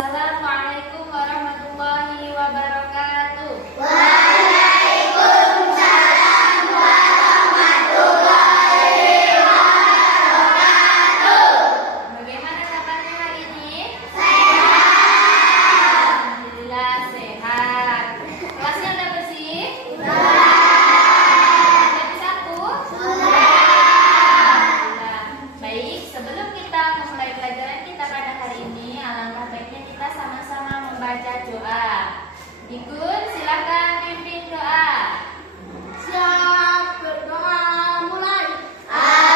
Assalamualaikum warahmatullahi wabarakatuh. Waalaikumsalam warahmatullahi wabarakatuh. Bagaimana kabarnya hari ini? Sehat. Alhamdulillah sehat. Kelasnya udah bersih? Sudah. Udah disapu? Sudah. Alhamdulillah. Baik, sebelum kita memulai pelajaran kita pada hari ini, alangkah baiknya kita sama-sama membaca doa. Igun, silakan pimpin doa. Siap, berdoa mulai. Siapa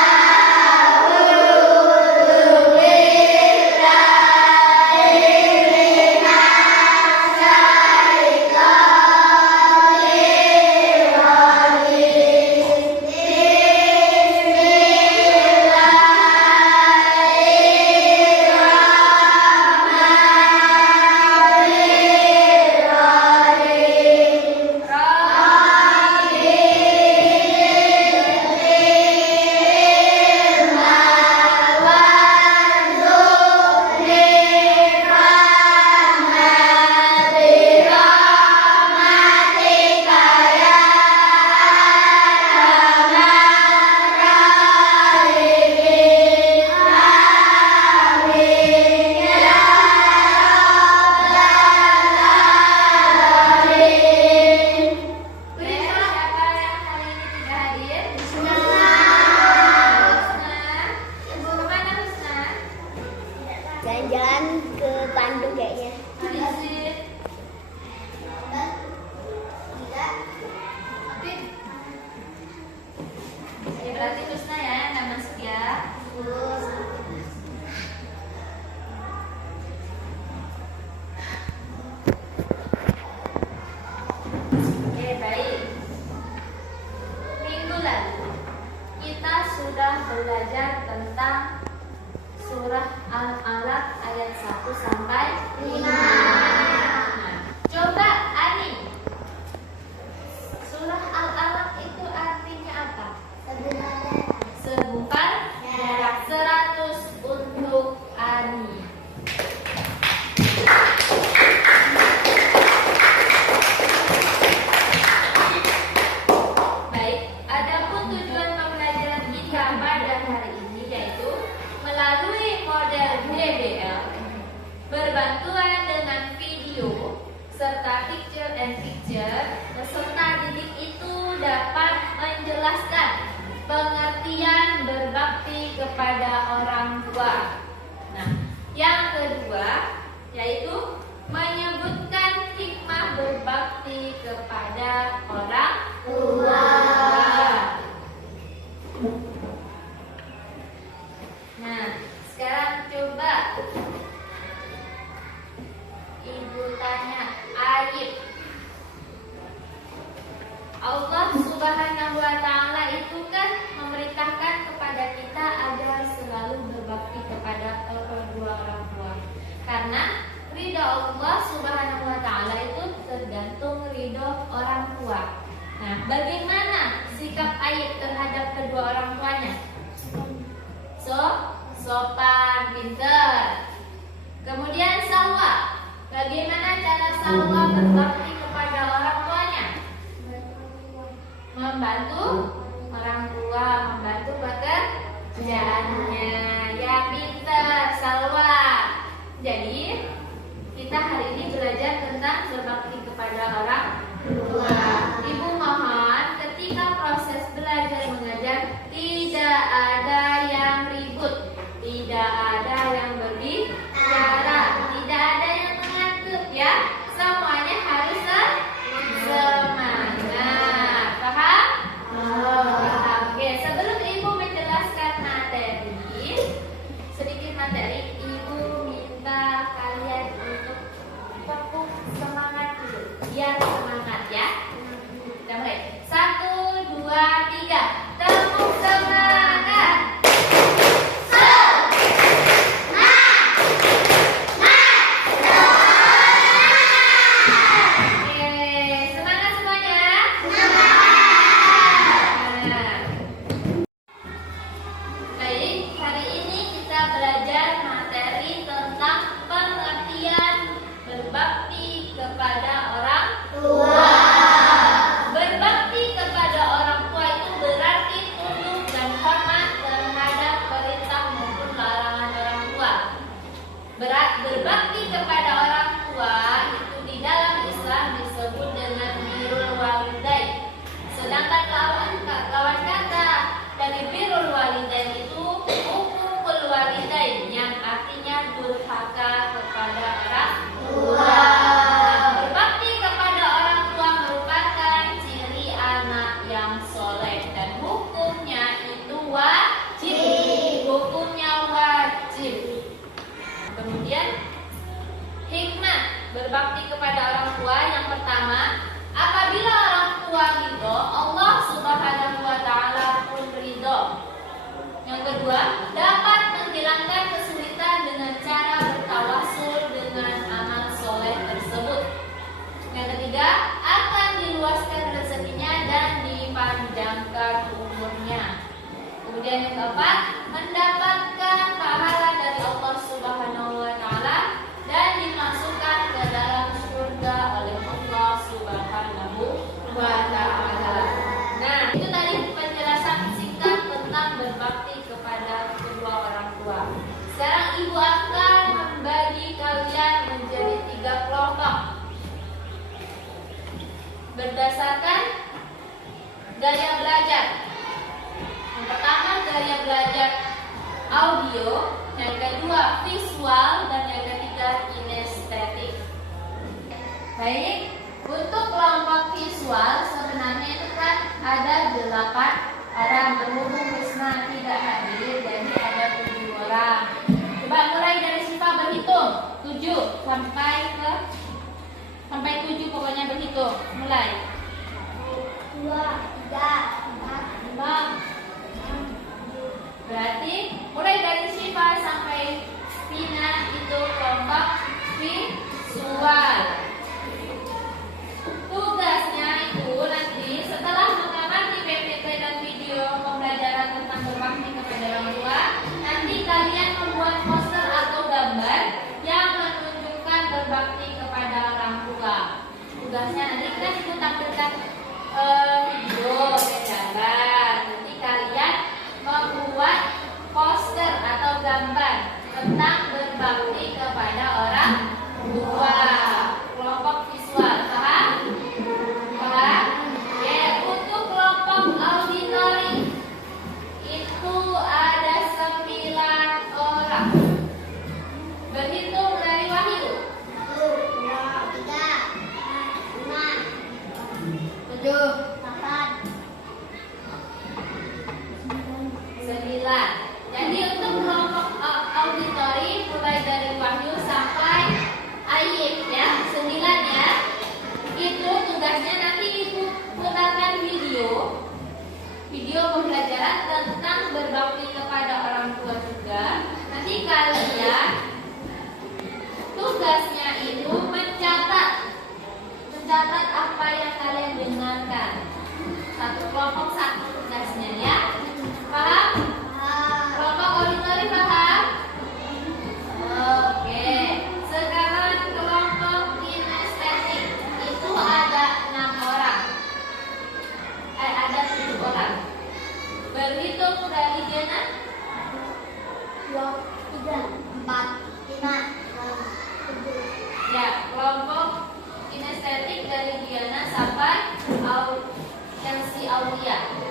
yang hari ini tidak hadir? Husna. Kemana Husna? Jalan-jalan ke Bandung kayaknya. Adit. Ya, berarti Husna ya yang nggak masuk ya. Oke, baik. Minggu lalu kita sudah belajar tentang surah Al-Alaq ayat 1 sampai 5. Nah, coba Ani. Surah Al-Alaq itu artinya apa? Segumpal jarak 100 untuk Ani. Baik, adapun tujuan pembelajaran kita pada hari ini yaitu melalui model DBL, berbantuan dengan video serta picture and picture, peserta didik itu dapat menjelaskan pengertian berbakti kepada orang tua. Nah, yang kedua yaitu menyebutkan hikmah berbakti kepada orang tua. Nah, sekarang coba Ibu tanya Aib. Allah Subhanahu wa Ta'ala itu kan memerintahkan kepada kita agar selalu berbakti kepada kedua orang tua. Karena ridho Allah Subhanahu wa Ta'ala itu tergantung ridho orang tua. Nah, bagaimana sikap Aib terhadap kedua orang tuanya? Sopan, pinter. Kemudian Salwa, bagaimana cara Salwa berbakti kepada orang tuanya? Membantu orang tua, membantu pekerjaannya. Ya, pinter Salwa. Jadi kita hari ini belajar tentang berbakti kepada orang tua. Ibu mohon ketika proses belajar mengajar tidak ada yang ribut, tidak ada yang berbicara, tidak ada yang mengantuk ya. Semuanya harus semangat. Paham? Paham. Oke, sebelum Ibu menjelaskan materi, sedikit materi, Ibu minta kalian untuk tepuk semangat dulu. Biar semangat. berbakti kepada orang tua itu di dalam Islam disebut dengan birrul walidain. Sedangkan lawan kata dari birrul walidain itu uququl walidain yang artinya durhaka kepada orang tua. Berbakti kepada orang tua merupakan ciri anak yang soleh dan hukumnya itu wajib. Hukumnya wajib. Kemudian hikmah berbakti kepada orang tua yang pertama, apabila orang tua ridho, Allah Subhanahu wa taala pun ridho. Yang kedua, dapat menghilangkan kesulitan dengan cara bertawasul dengan amal soleh tersebut. Yang ketiga, akan diluaskan rezekinya dan dipanjangkan umurnya. Kemudian yang keempat, mendapatkan pahala dari Allah Subhanahu wa taala dan dimasukkan ke dalam surga oleh Allah Subhanahu wa taala. Nah, itu tadi penjelasan singkat tentang berbakti kepada kedua orang tua. Sekarang ibu akan membagi kalian menjadi 3 kelompok berdasarkan gaya belajar. Yang pertama gaya belajar audio, yang kedua visual, dan yang ketiga kinestetik. Baik, untuk kelompok visual sebenarnya itu kan ada 8 orang, berhubung Risma tidak hadir jadi ada 7 orang. Coba mulai dari Siva berhitung 7 sampai 7 pokoknya berhitung. Mulai. 2, 3, 4, 5. Berarti mulai dari Siva sampai Pina itu kelompok visual. Tugasnya itu nanti setelah mengamati PPT dan video pembelajaran tentang berbakti kepada orang tua, nanti kalian membuat poster atau gambar yang menunjukkan berbakti kepada orang tua. Tugasnya nanti kan itu tampilkan video dan gambar. Nanti kalian membuat poster atau gambar tentang berbakti kepada orang tua. Kelompok visual, paham? Paham? Ya, untuk kelompok auditori itu ada 9 orang. Berhitung dari Wahyu. 1, 2, 3, 4, 5, 7, 8, 9. Jadi untuk kelompok auditori mulai dari Wahyu sampai Ayib ya, 9 ya. Itu tugasnya nanti ibu putarkan video pembelajaran tentang berbakti kepada orang tua juga. Nanti kalian tugasnya itu mencatat apa yang kalian dengarkan. Satu kelompok satu tugasnya ya. Paham? Kelompok auditori paham? Oke. Sekarang kelompok kinestetik itu ada 6 orang. Ada 7 orang. Berhitung dari Diana. 2, 3, 4, 5, 6, 7. Ya, kelompok kinestetik dari Diana sampai Chelsea Aulia.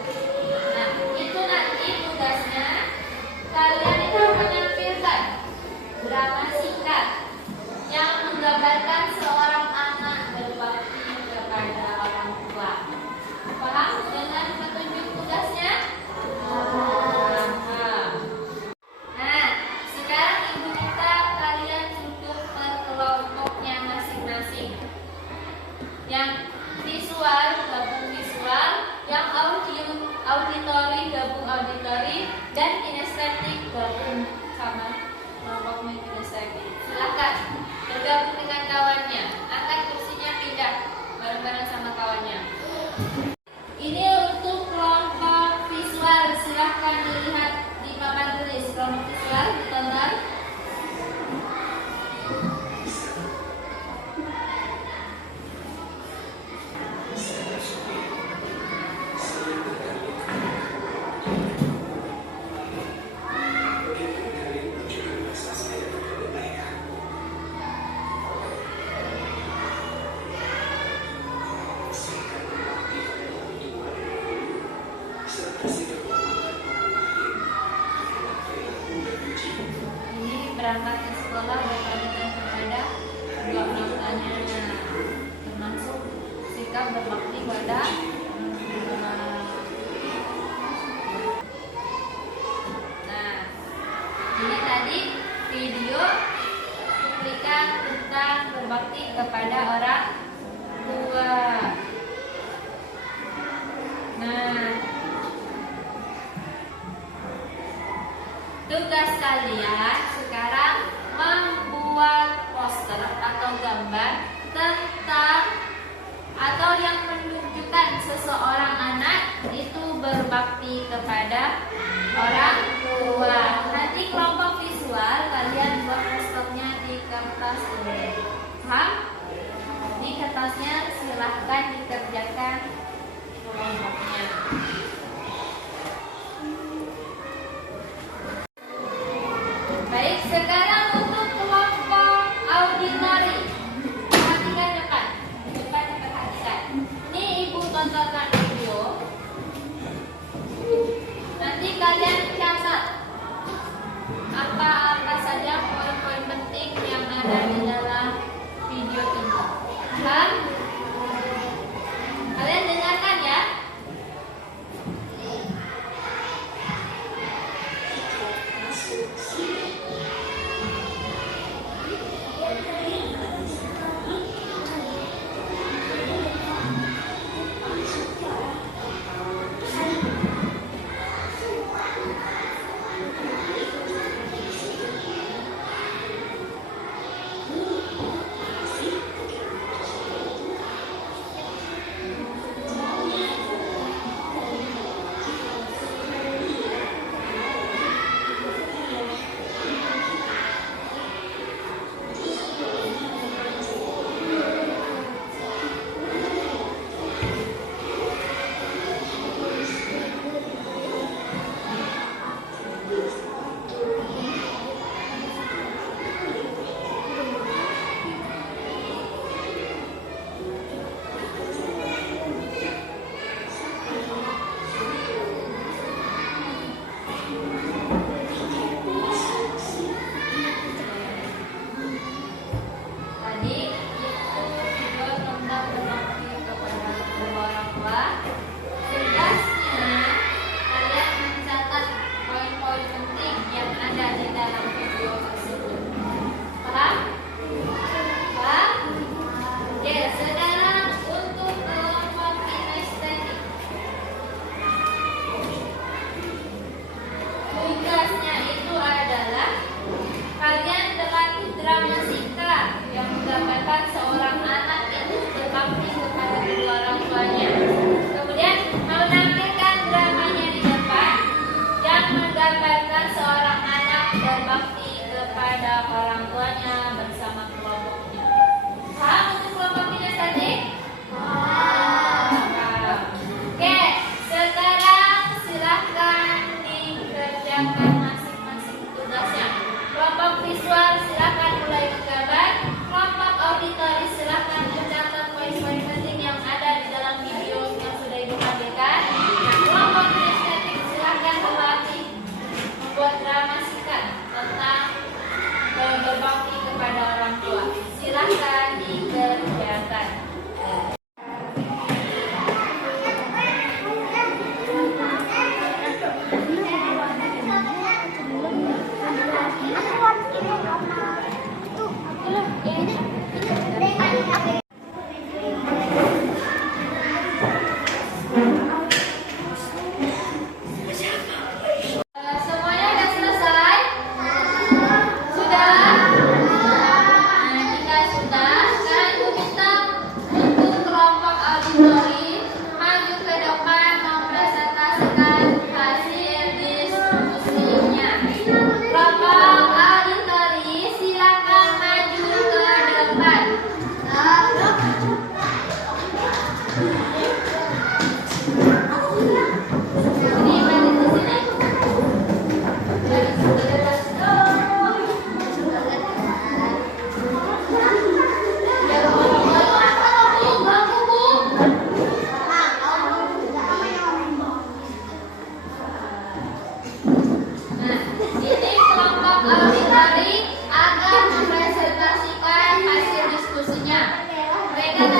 berbakti pada Nah, ini tadi video cuplikan tentang berbakti kepada orang tua. Nah, tugas kalian sekarang membuat poster atau gambar tentang atau yang menunjukkan seseorang anak itu berbakti kepada orang tua. Nanti kelompok visual kalian buat posternya di kertas ini. Paham? Di kertasnya silahkan dikerjakan kelompoknya. Baik, sekarang untuk kelompok auditori. Perhatikan depan. Depan diperhatikan. Ini ibu tontonkan video. Nanti kalian catat apa saja poin-poin penting yang ada di dalam video ini. Paham? Kalian dengarkan ya.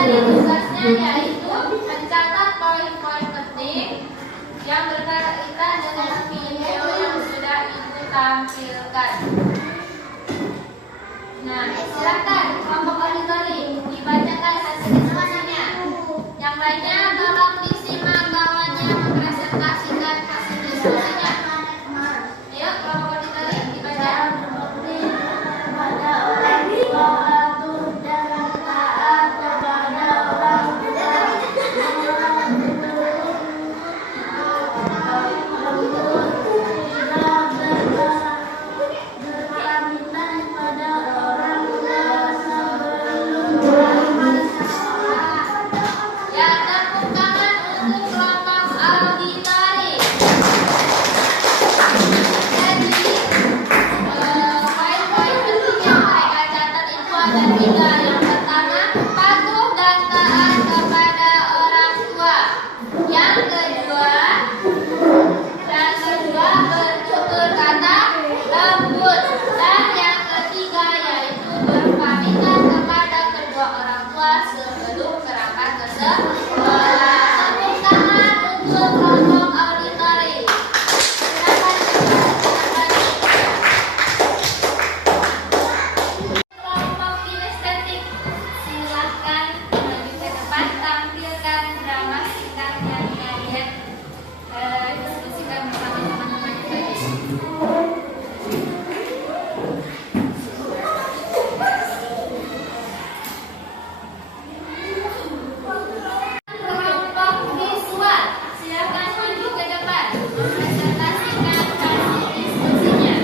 Tugasnya yaitu menghasilkan. Nah, silakan kelompok auditori dibacakan hasil diskusinya. Yang lainnya tolong disimak bahwanya mempresentasikan hasil diskusinya. Ayo kelompok auditori dibaca. Ya, tepuk tangan untuk kelompok auditori. Jadi, poin-poin penting yang mereka catat itu ada 3. Yang pertama, patuh dan taat kepada orang tua. Yang kedua, bertutur kata lembut. Dan yang ketiga yaitu berpamitan kepada kedua orang tua sebelum berangkat ke sekolah. Tepuk tangan untuk kelompok auditori. Kelompok kinestetik, silakan maju ke depan, tampilkan drama singkat yang kalian diskusikan bersama teman-teman tadi. Kelompok visual, silakan maju ke depan, mempresentasikan hasil diskusinya.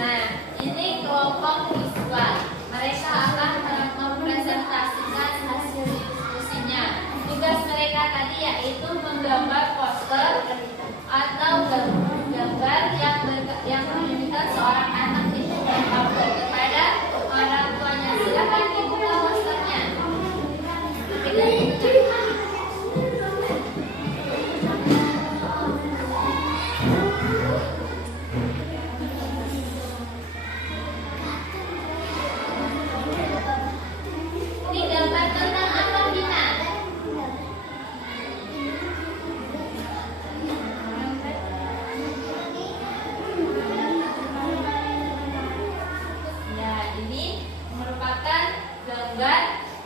Nah, ini kelompok visual. Mereka akan mempresentasikan hasil diskusinya. Tugas mereka tadi yaitu menggambar poster atau gambar yang menunjukkan seorang anak itu berbakti kepada orang tuanya. Silakan dibuka posternya. Ini gambar tentang apa, Dina? Ya, ini merupakan gambar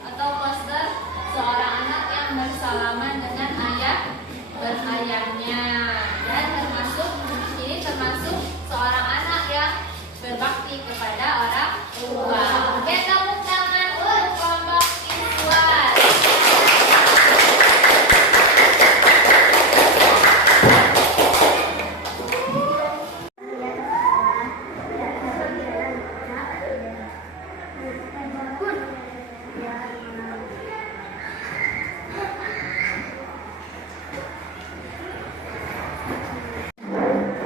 atau poster seorang anak yang bersalaman dengan ayah dan ayahnya. Dan termasuk seorang anak yang berbakti kepada orang tua. Oke, tepuk tangan untuk kelompok visual.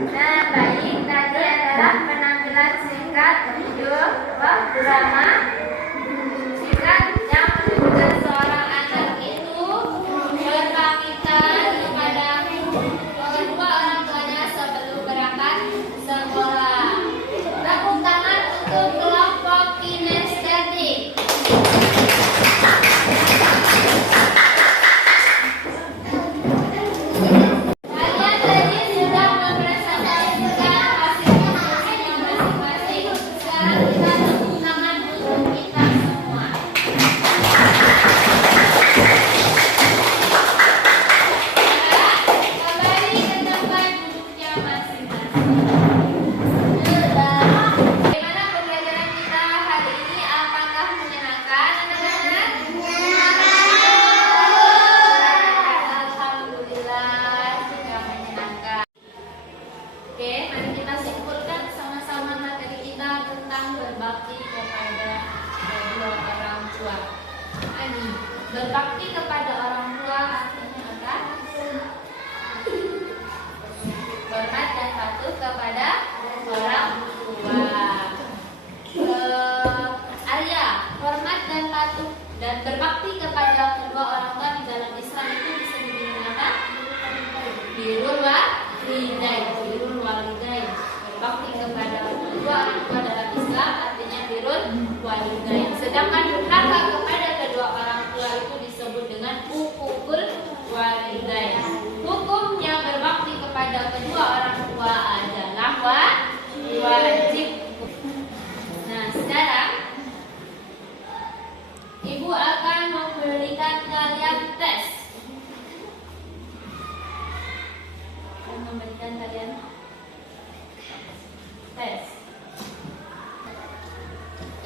Nah, baik, tadi adalah penampilan singkat video drama singkat yang menunjukkan seorang anak itu berpamitan kepada kedua orang tuanya sebelum berangkat sekolah. Tepuk tangan untuk kelompok kinestetik. Kalian tadi sudah mempresentasikan hasil diskusinya masing-masing. Sekarang kita tepuk tangan untuk kita semua. Kembali ke tempat duduknya masing-masing. Bagaimana pembelajaran kita hari ini? Apakah menyenangkan, anak-anak? Alhamdulillah, sudah menyenangkan. Oke, mari kita simpulkan sama-sama materi kita tentang berbakti kepada kedua orang tua. Ini berbakti kepada orang tua artinya apa? Hormat dan patuh kepada orang tua. Arya, hormat dan patuh dan berbakti kepada kedua orang tua di dalam Islam itu bisa dibilang apa? Birrul walidain. berbakti kepada kedua orang tua dalam Islam artinya birrul walidain. Sedangkan durhaka kepada kedua orang tua itu disebut dengan uququl walidain. Hukumnya berbakti kepada kedua orang tua adalah wajib. Nah, sekarang Ibu akan memberikan kalian tes.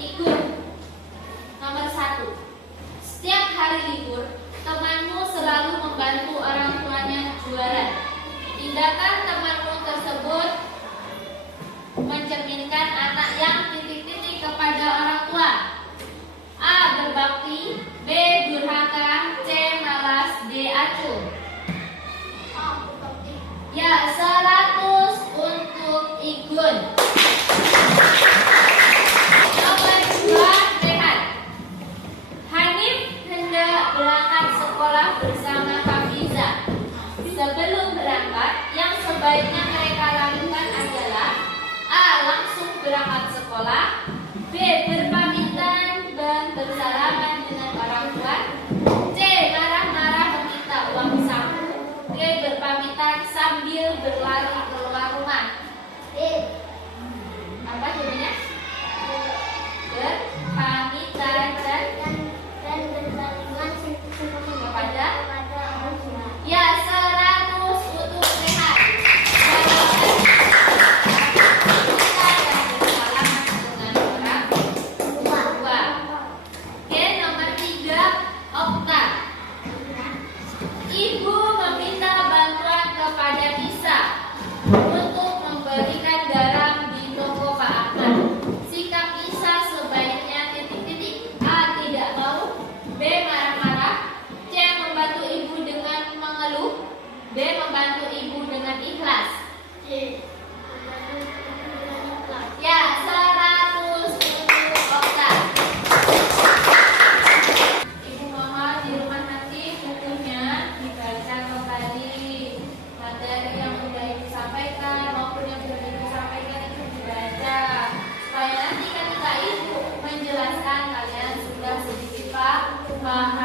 Ikut. Nomor 1. Setiap hari libur, temanmu selalu membantu orang tuanya jualan. Tindakan temanmu tersebut mencerminkan anak yang titik-titik kepada orang tua. A. Berbakti, B. Durhaka, C. Malas, D. Acuh. Ya, 100 untuk Igun. Nomor 2, Rehan. Hanif hendak berangkat sekolah bersama Hafiza. Sebelum berangkat, yang sebaiknya mereka lakukan adalah A. Langsung berangkat sekolah, B. Berpamitan dan bersalaman dengan orang tua, C. Marah-marah meminta uang saku, D. Berpamitan sambil berlari keluar rumah. Apa jadinya? Berpamitan dan berpamitan kepada orang tua. ya 100 untuk Rehan. Oke, nomor 3, Okta. Ibu meminta bantuan kepada Nisa untuk memberikan garam di toko Pak Ahmad. Sikap Nisa sebaiknya titik-titik. A. Tidak mau, B. Marah-marah, C. Membantu ibu dengan mengeluh, D. Membantu ibu dengan ikhlas. Ya, 100 untuk Okta. Ibu mohon di rumah nanti bukunya dibaca kembali. Materi yang sudah Ibu sampaikan maupun yang sudah Ibu sampaikan itu dibaca, supaya nanti ketika Ibu menjelaskan kalian sudah sedikit paham.